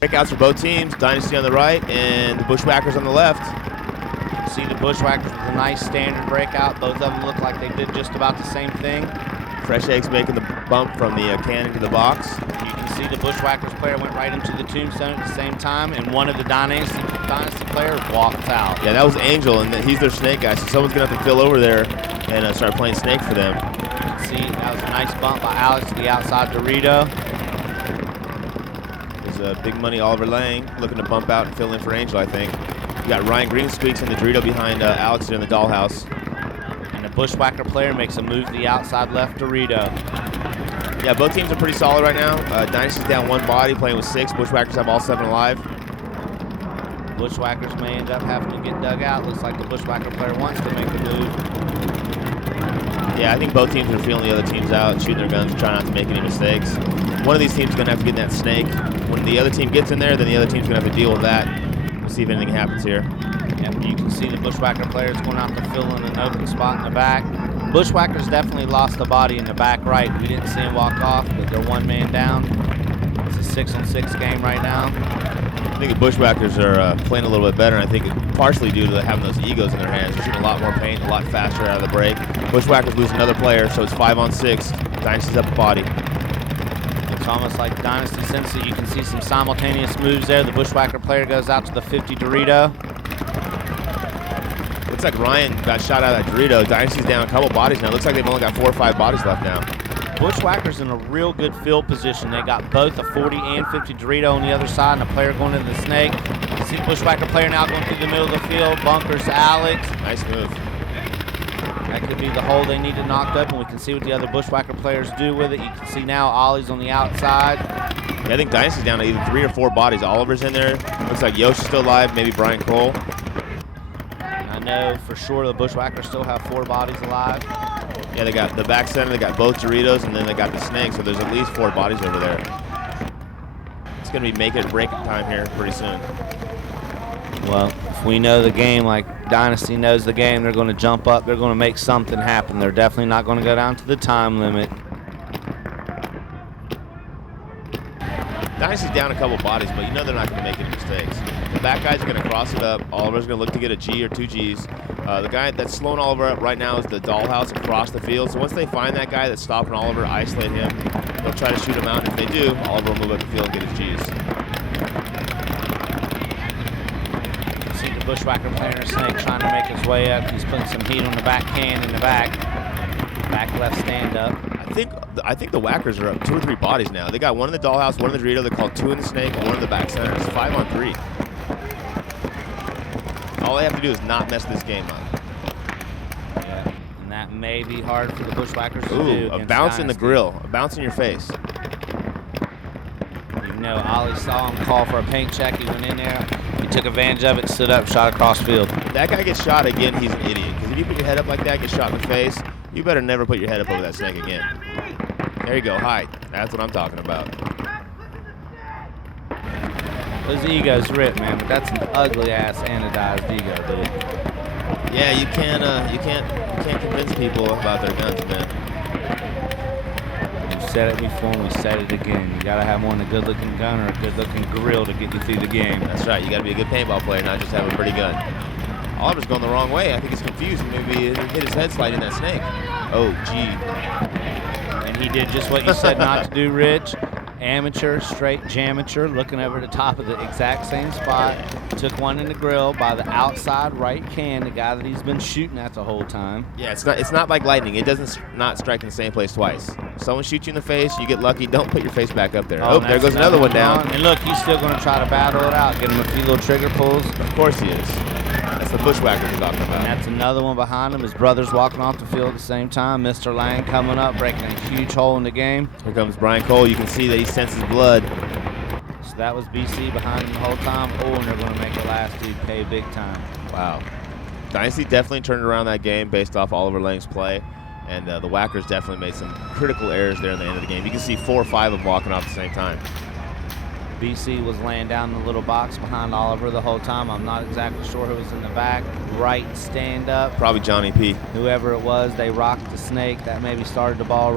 Breakouts for both teams, Dynasty on the right and the Bushwackers on the left. See the Bushwackers with a nice standard breakout. Both of them look like they did just about the same thing. Fresh Eggs making the bump from the can into the box. You can see the Bushwackers player went right into the tombstone at the same time, and one of the Dynasty players walked out. Yeah, that was Angel, and he's their snake guy, so someone's going to have to fill over there and start playing snake for them. You can see that was a nice bump by Alex to the outside Dorito. Big Money Oliver Lang looking to bump out and fill in for Angel, I think. You got Ryan Green squeaks in the Dorito behind Alex in the dollhouse. And the Bushwhacker player makes a move to the outside left Dorito. Yeah, both teams are pretty solid right now. Dynasty's down one body, playing with 6. Bushwhackers have all 7 alive. Bushwhackers may end up having to get dug out. Looks like the Bushwhacker player wants to make the move. Yeah, I think both teams are feeling the other teams out and shooting their guns, trying not to make any mistakes. One of these teams is going to have to get in that snake. When the other team gets in there, then the other team's going to have to deal with that. We'll see if anything happens here. Yep, you can see the Bushwhacker players going out to fill in an open spot in the back. Bushwhackers definitely lost the body in the back right. We didn't see him walk off, but they're one man down. It's a 6-on-6 game right now. I think the Bushwhackers are playing a little bit better, and I think partially due to having those egos in their hands. They're shooting a lot more paint, a lot faster out of the break. Bushwhackers lose another player, so it's 5-on-6. Dynasty's up a body. It's almost like Dynasty since you can see some simultaneous moves there. The Bushwhacker player goes out to the 50 Dorito. Looks like Ryan got shot out of that Dorito. Dynasty's down a couple bodies now. Looks like they've only got 4 or 5 bodies left now. Bushwhackers in a real good field position. They got both a 40 and 50 Dorito on the other side, and a player going into the snake. You see the Bushwhacker player now going through the middle of the field. Bunkers to Alex. Nice move. That could be the hole they need to knock up, and we can see what the other Bushwhacker players do with it. You can see now Ollie's on the outside. Yeah, I think Dynasty's down to either 3 or 4 bodies. Oliver's in there. Looks like Yoshi's still alive, maybe Brian Cole. I know for sure the Bushwhackers still have 4 bodies alive. Yeah, they got the back center, they got both Doritos, and then they got the snake, so there's at least 4 bodies over there. It's going to be make it or break it time here pretty soon. Well, if we know the game like Dynasty knows the game, they're going to jump up, they're going to make something happen. They're definitely not going to go down to the time limit. Dynasty's down a couple bodies, but you know they're not going to make any mistakes. The back guys are going to cross it up. Oliver's going to look to get a G or 2 Gs. The guy that's slowing Oliver up right now is the dollhouse across the field. So once they find that guy that's stopping Oliver, isolate him, they'll try to shoot him out. If they do, Oliver will move up the field and get his Gs. You see the Bushwhacker player snake trying to make his way up. He's putting some heat on the back can in the back. Back left stand up. I think the Whackers are up 2 or 3 bodies now. They got one in the dollhouse, one in the Dorito. They called 2 in the snake, and 1 in the back center. It's 5-on-3. All they have to do is not mess this game up. Yeah, and that may be hard for the Bushwhackers to do. Ooh, a bounce in the grill, a bounce in your face. You know, Ollie saw him call for a paint check. He went in there. He took advantage of it, stood up, shot across field. If that guy gets shot again, he's an idiot. Because if you put your head up like that, get shot in the face, you better never put your head up over that snake again. There you go, hide. That's what I'm talking about. Those egos rip, man, but that's an ugly ass anodized ego, dude. Yeah, you can't convince people about their guns, man. We said it before and we said it again. You gotta have one a good looking gun or a good looking grill to get you through the game. That's right, you gotta be a good paintball player, not just have a pretty gun. Oliver's going the wrong way. I think he's confused. Maybe he hit his head sliding that snake. Oh, gee. And he did just what you said not to do, Rich. Amateur, straight jamateur, looking over the top of the exact same spot. Took one in the grill by the outside right can, the guy that he's been shooting at the whole time. Yeah, it's not like lightning. It doesn't not strike in the same place twice. If someone shoots you in the face, you get lucky. Don't put your face back up there. Oh, there goes another one down. And look, he's still going to try to battle it out, get him a few little trigger pulls. Of course he is. That's the Bushwhackers we're talking about. And that's another one behind him. His brother's walking off the field at the same time. Mr. Lang coming up, breaking a huge hole in the game. Here comes Brian Cole. You can see that he senses blood. So that was BC behind him the whole time. Oh, and they're going to make the last dude pay big time. Wow. Dynasty definitely turned around that game based off Oliver Lang's play. And the Whackers definitely made some critical errors there in the end of the game. You can see 4 or 5 of them walking off at the same time. BC was laying down in the little box behind Oliver the whole time. I'm not exactly sure who was in the back. Right stand up. Probably Johnny P. Whoever it was, they rocked the snake. That maybe started the ball rolling.